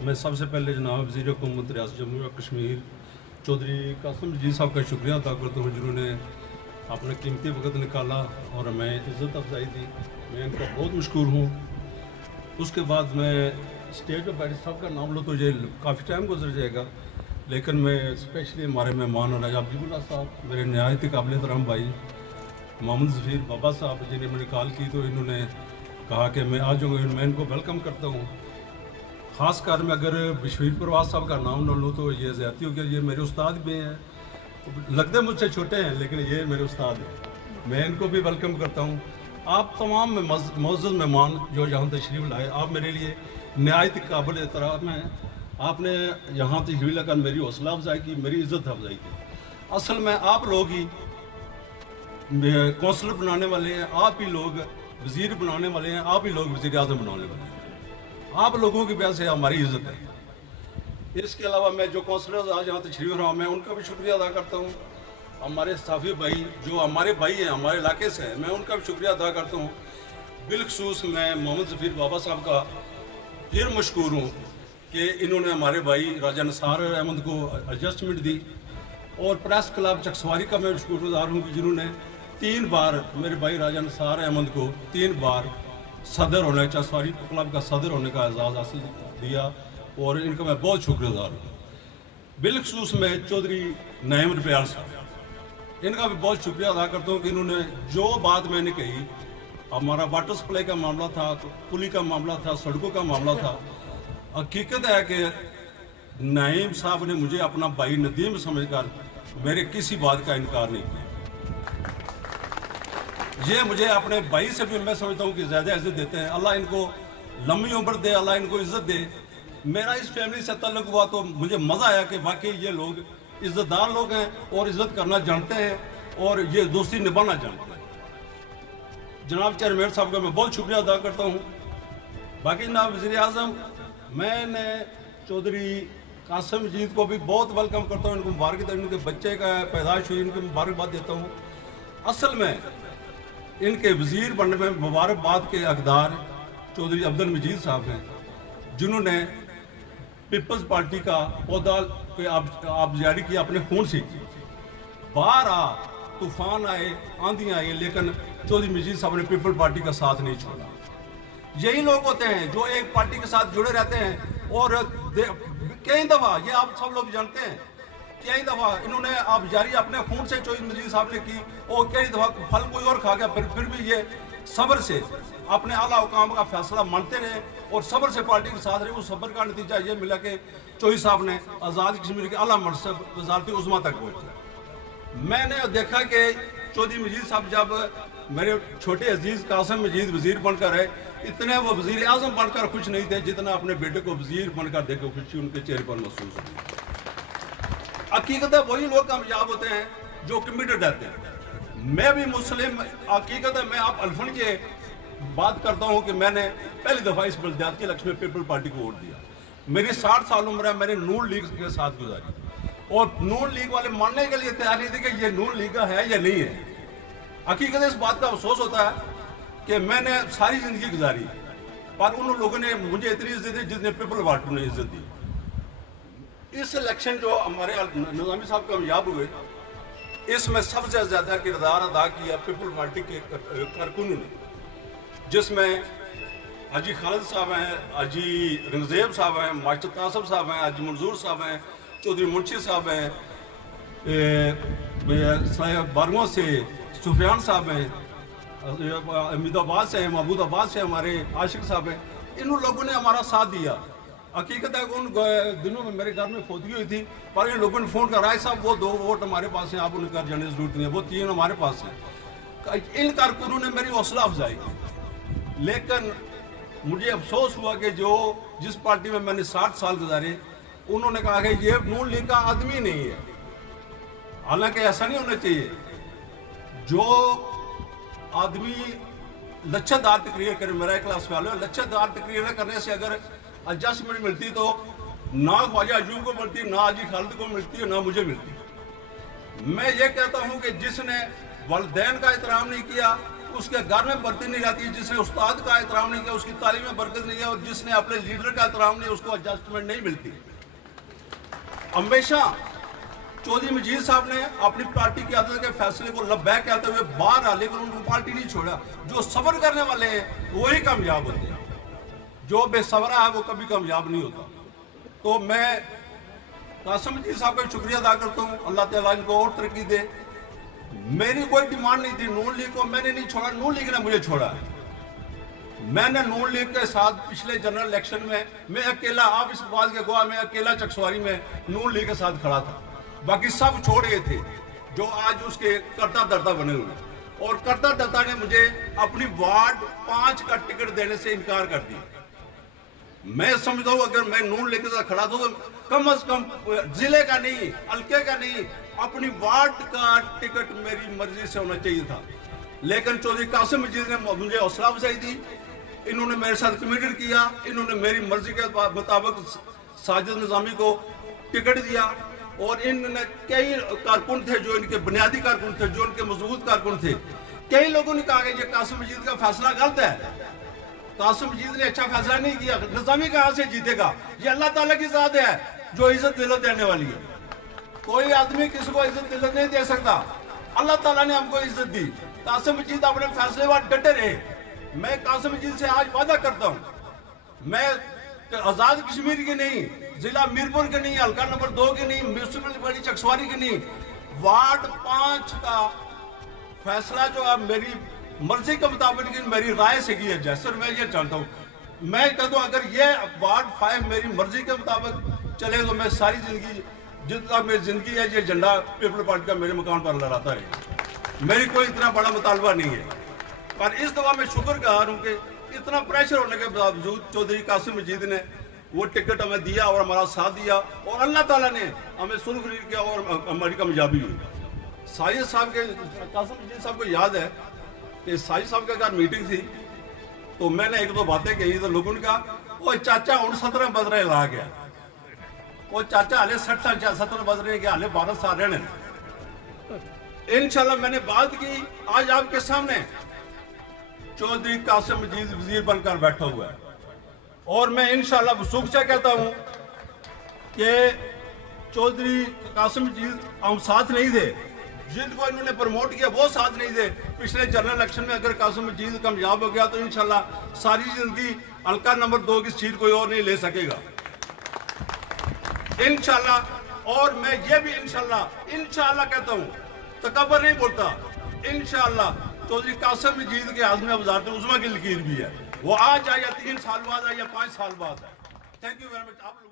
मैं सबसे पहले जनाब वज़ीर हुकूमत रियासत जम्मू और कश्मीर चौधरी कासिम जी साहब का शुक्रिया अदा करता हूँ जिन्होंने अपना कीमती वक्त निकाला और हमें इज़्ज़त अफजाई दी। मैं इनका बहुत मशहूर हूँ। उसके बाद मैं स्टेज पर बैठे सबका नाम लो तो ये काफ़ी टाइम गुजर जाएगा, लेकिन मैं स्पेशली हमारे मेहमान राजा अब्दुल्ला साहब, मेरे नहायत काबिल एहतराम भाई मोहम्मद ज़फ़ीर बाबा साहब, जिन्हें मैंने कॉल की तो इन्होंने कहा कि मैं आ जाऊँगा, मैं इनको वेलकम करता हूँ। ख़ास कर मैं अगर बशीर परवाज़ साहब का नाम न लूँ तो ये ज़्यादती हो गया। ये मेरे उस्ताद भी हैं, लगते मुझसे छोटे हैं लेकिन ये मेरे उस्ताद हैं। मैं इनको भी वेलकम करता हूँ। आप तमाम मुअज़्ज़ज़ मेहमान जो यहाँ तशरीफ़ लाए, आप मेरे लिए नहायत काबिल एहतराम हैं। आपने यहाँ तशरीफ़ लाकर मेरी हौसला अफजाई की, मेरी इज़्ज़त अफजाई की। असल में आप लोग ही कौंसलर बनाने वाले हैं, आप ही लोग वज़ीर बनाने वाले हैं, आप ही लोग वज़ीर आज़म बनाने वाले हैं। आप लोगों की वजह से हमारी इज़्ज़त है। इसके अलावा मैं जो कौंसलर आज यहाँ तशरीफ़ रहा हूँ, मैं उनका भी शुक्रिया अदा करता हूँ। हमारे साफ़ी भाई जो हमारे भाई हैं, हमारे इलाके से हैं, मैं उनका भी शुक्रिया अदा करता हूँ। बिलखसूस मैं मोहम्मद ज़फ़ीर बाबा साहब का फिर मशकूर हूँ कि इन्होंने हमारे भाई राजा निसार अहमद को एडजस्टमेंट दी। और प्रेस क्लब चकसवारी का मैं शुक्रगुज़ार हूँ कि जिन्होंने 3 बार मेरे भाई राजा निसार अहमद को 3 बार सदर होने, चकसवारी क्लब का सदर होने का एजाज़ हासिल दिया और इनका मैं बहुत शुक्रगुज़ार हूँ। बिलखसूस मैं चौधरी नईम रुपयाल साहब, इनका भी बहुत शुक्रिया अदा करता हूँ कि इन्होंने जो बात मैंने कही, हमारा वाटर सप्लाई का मामला था, पुली का मामला था, सड़कों का मामला था, हकीकत है कि नईम साहब ने मुझे अपना भाई नदीम समझकर मेरे किसी बात का इनकार नहीं किया। ये मुझे अपने भाई से भी मैं समझता हूँ कि ज़्यादा इज़्ज़त देते हैं। अल्लाह इनको लंबी उम्र दे, अल्लाह इनको इज़्ज़त दे। मेरा इस फैमिली से ताल्लुक़ हुआ तो मुझे मज़ा आया कि वाकई ये लोग इज़्ज़तदार लोग हैं और इज़्ज़त करना जानते हैं और ये दोस्ती निभाना जानते हैं। जनाब चेयरमैन साहब का मैं बहुत शुक्रिया अदा करता हूँ। बाकी जनाब वज़ीर आज़म, मैंने चौधरी कासिम मजीद को भी बहुत वेलकम करता हूँ। इनको मुबारक देता हूँ, इनके बच्चे का पैदाइश हुई, इनको मुबारकबाद देता हूँ। असल में इनके वज़ीर बनने में मुबारकबाद के हकदार चौधरी अब्दुल मजीद साहब हैं, जिन्होंने पीपल्स पार्टी का पौधा पे आप जारी किया अपने खून से। बाहर तूफान आए, आंधियाँ आई, लेकिन चौधरी मजीद साहब ने पीपल पार्टी का साथ नहीं छोड़ा। यही लोग होते हैं जो एक पार्टी के साथ जुड़े रहते हैं और कई दफ़ा, ये आप सब लोग जानते हैं, कई दफ़ा इन्होंने आप जारी अपने खून से चौधरी मजीद साहब ने की और कई दफ़ा फल कोई और खा गया, फिर भी ये सब्र से अपने आला हुकाम का फैसला मानते रहे और सब्र से पार्टी के साथ रहे। उस सब्र का नतीजा ये मिला कि चौधरी साहब ने आज़ाद कश्मीर के आला मनसब वज़ारत उज़्मा तक पहुँचे। मैंने देखा कि चौधरी मजीद साहब जब मेरे छोटे अजीज़ कासिम मजीद वज़ीर बनकर आए, इतने वो वज़ीर आज़म बनकर खुश नहीं थे जितना अपने बेटे को वज़ीर बनकर देख खुशी उनके चेहरे पर महसूस हुई। हकीकत है वही लोग कामयाब होते हैं जो कमिटेड रहते हैं। मैं भी मुस्लिम, हकीकत है मैं आप अल्फन के बात करता हूँ कि मैंने पहली दफ़ा इस बल्दियाती इलेक्शन में पीपल पार्टी को वोट दिया। मेरी 60 साल उम्र है, मैंने नून लीग के साथ गुजारी और नून लीग वाले मानने के लिए तैयार नहीं थे कि ये नून लीग का है या नहीं है। हकीकत इस बात का अफसोस होता है कि मैंने सारी ज़िंदगी गुजारी पर उन लोगों ने मुझे इतनी इज्जत दी जितने पीपल पार्टी ने इज्जत दी। इस इलेक्शन जो हमारे निज़ामी साहब कामयाब हुए, इसमें सबसे ज़्यादा किरदार अदा किया पीपल पार्टी के कारकुनों ने, जिसमें हाजी खालिद साहब हैं, हाजी रंगज़ेब साहब हैं, मास्टर कासिम साहब हैं, हाजी मंजूर साहब हैं, चौधरी मुंशी साहब हैं, बारगों से सुफियान साहब हैं, अहमदाबाद से हैं, महमूदाबाद से हमारे आशिक साहब हैं। इन लोगों ने हमारा साथ दिया। हकीकत है उन दिनों में मेरे घर में फौतगी हुई थी पर इन लोगों ने फ़ोन कर राय साहब वो 2 वोट हमारे पास हैं, आप उन्हें घर जाने की जरूरत नहीं है, वो 3 हमारे पास हैं। इन कारकुनों ने मेरी हौसला अफजाई की, लेकिन मुझे अफसोस हुआ कि जिस पार्टी में मैंने 60 साल गुजारे, उन्होंने कहा कि ये नून लीग का आदमी नहीं है। हालांकि ऐसा नहीं होना चाहिए। जो आदमी लच्छेदार तकरीर करे, मेरा एक क्लास वाले लच्छेदार तकरीर करने से अगर एडजस्टमेंट मिलती तो ना ख्वाजा अयूब को मिलती, ना हाजी खालिद को मिलती, ना मुझे मिलती। मैं ये कहता हूँ कि जिसने वालिदैन का एहतराम नहीं किया, اس کے گھر میں برکت نہیں رہتی، جس نے استاد کا احترام نہیں کیا اس کی تعلیم میں برکت نہیں ہے، اور جس نے اپنے لیڈر کا احترام نہیں اس کو ایڈجسٹمنٹ نہیں ملتی۔ ہمیشہ چودھری مجید صاحب نے اپنی پارٹی کی عدالت کے فیصلے کو لبیک کہتے ہوئے باہر آ، لیکن ان کو پارٹی نہیں چھوڑا۔ جو صبر کرنے والے ہیں وہی کامیاب ہوتے ہیں، جو بے صبرا ہے وہ کبھی کامیاب نہیں ہوتا۔ تو میں قاسم مجید صاحب کا شکریہ ادا کرتا ہوں، اللہ تعالیٰ ان کو اور ترقی دے۔ میری کوئی ڈیمانڈ نہیں تھی نون لیگ کو، میں نے نہیں چھوڑا، نون لیگ نے مجھے چھوڑا ہے۔ میں نے نون لیگ کے ساتھ پچھلے جنرل الیکشن میں اکیلا، آپ اس بات کے گواہ، میں اکیلا چکسواری میں نون لیگ کے ساتھ کھڑا تھا، باقی سب چھوڑ گئے تھے جو آج اس کے کرتا دھرتا بنے ہوئے، اور کرتا دھرتا نے مجھے اپنی وارڈ 5 کا ٹکٹ دینے سے انکار کر دیا۔ میں سمجھتا ہوں اگر میں نون لیگ کے ساتھ کھڑا تھا تو کم از کم ضلع کا نہیں، حلقے کا نہیں، اپنی وارڈ کا ٹکٹ میری مرضی سے ہونا چاہیے تھا۔ لیکن چودھری قاسم مجید نے مجھے حوصلہ افزائی دی، انہوں نے میرے ساتھ کمیٹڈ کیا، انہوں نے میری مرضی کے مطابق ساجد نظامی کو ٹکٹ دیا، اور انہوں نے کئی کارکن تھے جو ان کے بنیادی کارکن تھے، جو ان کے مضبوط کارکن تھے، کئی لوگوں نے کہا کہ یہ قاسم مجید کا فیصلہ غلط ہے، قاسم مجید نے اچھا فیصلہ نہیں کیا، نظامی کہاں سے جیتے گا، یہ اللہ تعالیٰ کی ذات ہے جو عزت دلت دینے والی ہے، کوئی آدمی کسی کو عزت دلت نہیں دے سکتا، اللہ تعالیٰ نے ہم کو عزت دی۔ قاسم مجید اپنے فیصلے پر ڈٹے رہے۔ میں قاسم مجید سے آج وعدہ کرتا ہوں، میں آزاد کشمیر کی نہیں، ضلع میرپور کے نہیں، حلقہ نمبر 2 کے نہیں، میونسپل بڑی چکسواری کے نہیں، وارڈ 5 کا فیصلہ جو اب میری مرضی کے مطابق میری رائے سے کی ہے، جیسے میں یہ چاہتا ہوں، میں کہتا ہوں اگر یہ وارڈ 5 میری مرضی کے مطابق چلے تو میں ساری زندگی، جتنا میری زندگی ہے، یہ جھنڈا پیپل پارٹی کا میرے مکان پر لہراتا رہے، میری کوئی اتنا بڑا مطالبہ نہیں ہے۔ پر اس دفعہ میں شکر گزار ہوں کہ اتنا پریشر ہونے کے باوجود چودھری قاسم مجید نے وہ ٹکٹ ہمیں دیا اور ہمارا ساتھ دیا، اور اللہ تعالیٰ نے ہمیں سلح خرید کیا اور ہماری کامیابی ہوئی۔ ساجد صاحب کے، قاسم مجید صاحب کو یاد ہے کہ ساجد صاحب کے گھر میٹنگ تھی، تو میں نے 1-2 باتیں کہی تو لوگوں نے کہا وہ چاچا ہوں 17 بدرے لا گیا، وہ چاچا ہالے 60-70 بدرے گیا، ہالے 12 سال رہنے۔ انشاءاللہ میں نے بات کی، آج آپ کے سامنے چودھری قاسم مجید وزیر بن کر بیٹھا ہوا ہے، اور میں انشاءاللہ وثوق سے کہتا ہوں کہ چودھری قاسم مجید ہم ساتھ نہیں تھے، جن کو انہوں نے پروموٹ کیا وہ ساتھ نہیں تھے۔ پچھلے جنرل الیکشن میں اگر قاسم مجید کامیاب ہو گیا تو انشاءاللہ ساری زندگی حلقہ نمبر 2 کی سیٹ کوئی اور نہیں لے سکے گا انشاءاللہ۔ اور میں یہ بھی انشاءاللہ کہتا ہوں، تکبر نہیں بولتا، انشاءاللہ چودھری قاسم مجید کے عزم وزارت عظمیٰ کی لکیر بھی ہے، وہ آج آیا 3 سال بعد آیا 5 سال بعد ہے۔ Thank you very much.